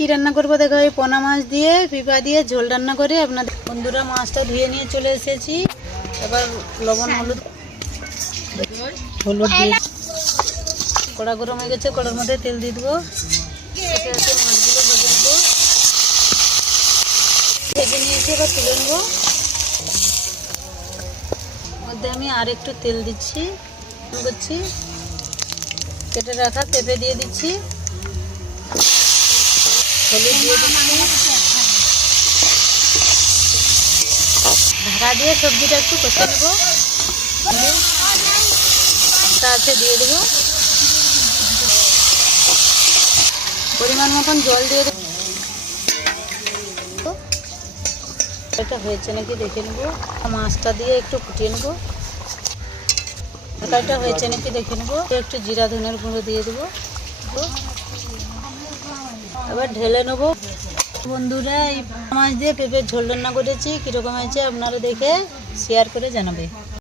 কি রান্না করবো দেখো, এই পোনা মাছ দিয়ে পিপা দিয়ে ঝোল রান্না করে আপনাদের। বন্ধুরা মাছটা ধুয়ে নিয়ে চলে এসেছি। এবার লবণ হলুদ দিয়ে কড়া গরম হয়ে গেছে, কড়ার মধ্যে তেল দিয়ে দেবো। মাছগুলো ভেজে নেবো, ভেজে নিয়েছি, এবার তুলে নেবো। মধ্যে আমি আর একটু তেল দিচ্ছি, করছি কেটে রাখা পেঁপে দিয়ে দিচ্ছি, হলুদ দিয়ে দিচ্ছি, ঢাকা দিয়ে সবজিটা একটু কষে নেবো। আছে দিয়ে দেবো, পরিমাণ মতন জল দিয়ে দেবো। এটা হয়েছে নাকি দেখে নেবো। মাছটা দিয়ে একটু ফুটিয়ে নেবো। তরকারিটা হয়েছে নাকি দেখে নেবো। একটু জিরা ধনের গুঁড়ো দিয়ে দেবো, এবার ঢেলে নেবো। বন্ধুরা এই মাছ দিয়ে পেঁপের ঝোল রান্না করেছি, কীরকম হয়েছে আপনারা দেখে শেয়ার করে জানাবে।